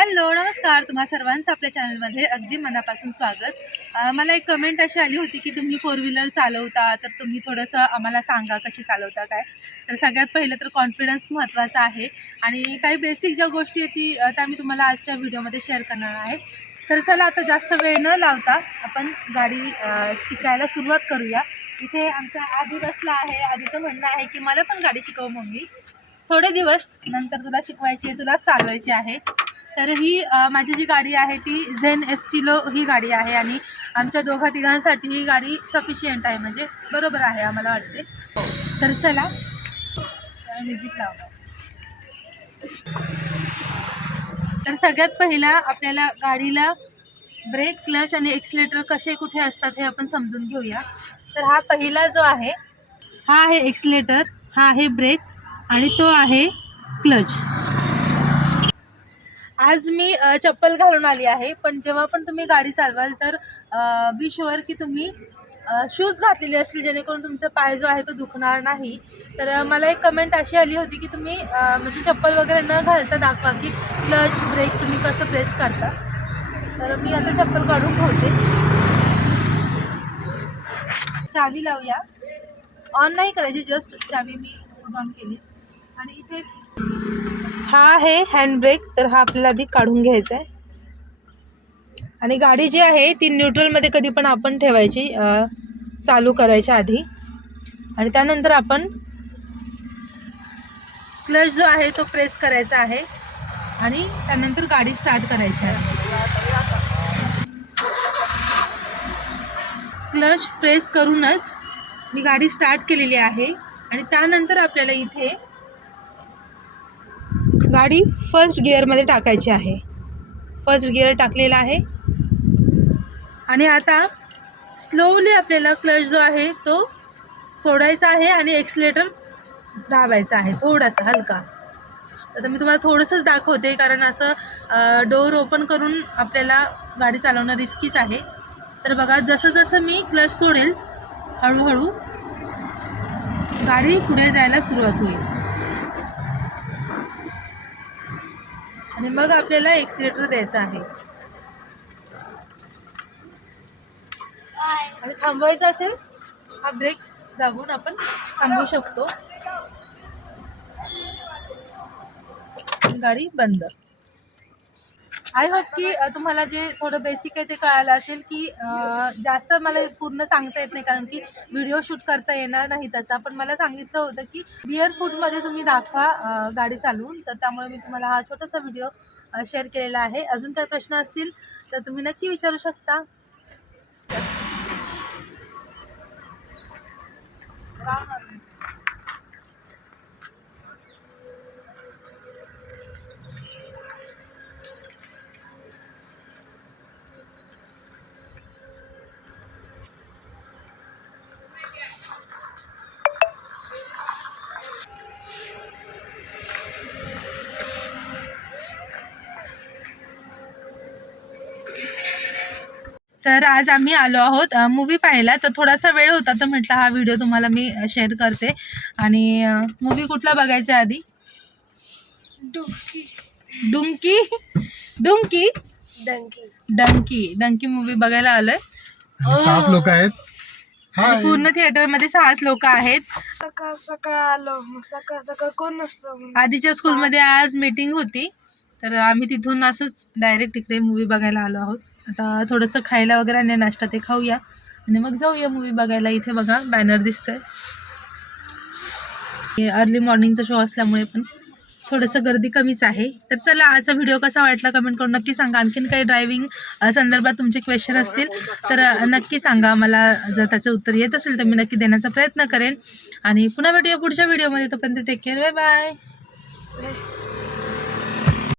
Hello नमस्कार. तुम्हा सर्वांचं आपल्या चॅनलमध्ये अगदी मनापासून स्वागत. मला एक कमेंट अशी आली होती की तुम्ही फोर व्हीलर चालवता तर तुम्ही थोडंसं आम्हाला सांगा कशी चालवता काय? तर सगळ्यात पहिलं तर कॉन्फिडन्स महत्त्वाचा आहे. आणि काही बेसिक ज्या गोष्टी आहेत ती त्या मी तुम्हाला आजच्या व्हिडिओमध्ये शेअर करणार आहे. तर चला आता जास्त वेळ न लावता आपण गाडी शिकायला सुरुवात करूया. इथे आमचा आधी बसला आहे. आधीचं म्हणणं आहे की मला पण गाडी शिकव मम्मी. थोडे दिवस नंतर तुला शिकवायची आहे तुला चालवायची आहे. तर ही माझी जी गाडी आहे ती झेन एस्टिलो ही गाडी आहे आणि आमच्या दोघा तिघांसाठी ही गाडी सफिशियंट आहे म्हणजे बरोबर आहे आम्हाला वाटते. तर चला. म्युझिक लावा तर सगळ्यात पहिला आपल्याला गाडीला ब्रेक क्लच आणि एक्सिलेटर कसे कुठे असतात हे आपण समजून घेऊया. तर हा पहिला जो आहे हा आहे एक्सिलेटर हा आहे ब्रेक आणि तो आहे क्लच आज मी अ, चप्पल घालून आली आहे पण जेव्हा पण तुम्ही गाडी चालवाल तर बी शुअर की तुम्ही शूज घातलेले असतील जेणेकरून तुमचा पाय जो आहे तो दुखणार नाही. तर अ, मला एक कमेंट अशी आली होती की तुम्ही अ, म्हणजे चप्पल वगैरे न घालता दाखवा की क्लच ब्रेक तुम्ही कसं प्रेस करता. तर मी आता चप्पल काढून ठेवते. चावी लावूया. ऑन नाही करायची जस्ट चावी मी ऑन केली. आणि इथे हा आहे हँडब्रेक तर हा आपल्याला आधी काढून घ्यायचा आहे. आणि गाडी जी आहे ती न्यूट्रलमध्ये कधी पण आपण ठेवायची चालू करायच्या आधी. आणि त्यानंतर आपण क्लच जो आहे तो प्रेस करायचा आहे. आणि त्यानंतर गाडी स्टार्ट करायची आहे. क्लच प्रेस करूनच मी गाडी स्टार्ट केलेली आहे. आणि त्यानंतर आपल्याला इथे गाडी फर्स्ट गिअरमध्ये टाकायची आहे. फर्स्ट गिअर टाकलेला आहे. आणि आता स्लोली आपल्याला क्लच जो आहे तो सोडायचा आहे आणि एक्सिलेटर दाबायचा आहे. थोडासा हलका. आता मी तुम्हाला थोडंसंच दाखवते कारण असं डोअर ओपन करून आपल्याला गाडी चालवणं रिस्कीच आहे. तर बघा जसं जसं मी क्लच सोडेल हळूहळू गाडी पुढे जायला सुरुवात होईल. आणि मग आपल्याला एक्सिलेटर द्यायचा आहे. आणि थांबवायचं असेल हा ब्रेक दाबून आपण थांबवू शकतो. गाडी बंद. आय होप की तुम्हाला जे थोडं बेसिक आहे ते कळालं असेल की जास्त मला पूर्ण सांगता येत नाही कारण की व्हिडिओ शूट करता येणार नाही तसा. पण मला सांगितलं होतं की बिअर फूडमध्ये तुम्ही दाखवा गाडी चालवून. तर त्यामुळे मी तुम्हाला हा छोटासा व्हिडिओ शेअर केलेला आहे. अजून काही प्रश्न असतील तर तुम्ही नक्की विचारू शकता. तर आज आम्ही आलो आहोत मूवी पाहायला. तर थोडासा वेळ होता तर म्हटलं हा व्हिडिओ तुम्हाला मी शेअर करते. आणि मूवी कुठला बघायचा आहे आधी? डुकी डुंकी डुंकी डंकी. डंकी. डंकी मूवी बघायला आलोय. सात लोक आहेत. पूर्ण थिएटरमध्ये सहाच लोक आहेत. सकाळ सकाळ आलो. मग सकाळ सकाळ कोण नसतं. आधीच्या स्कूलमध्ये आज मीटिंग होती. तर आम्ही तिथून असंच डायरेक्ट इकडे मूवी बघायला आलो आहोत. आता थोडंसं खायला वगैरे आणि नाश्ता ते खाऊया. आणि मग जाऊया मूवी बघायला. इथे बघा बॅनर दिसतंय. अर्ली मॉर्निंगचा शो असल्यामुळे पण थोडंसं गर्दी कमीच आहे. तर चला आजचा व्हिडिओ कसा वाटला कमेंट करून नक्की सांगा. आणखीन काही ड्रायव्हिंग संदर्भात तुमचे क्वेश्चन असतील तर नक्की सांगा. मला जर त्याचं उत्तर येत असेल तर मी नक्की देण्याचा प्रयत्न करेन. आणि पुन्हा भेटूया पुढच्या व्हिडिओमध्ये तोपर्यंत टेक केअर बाय बाय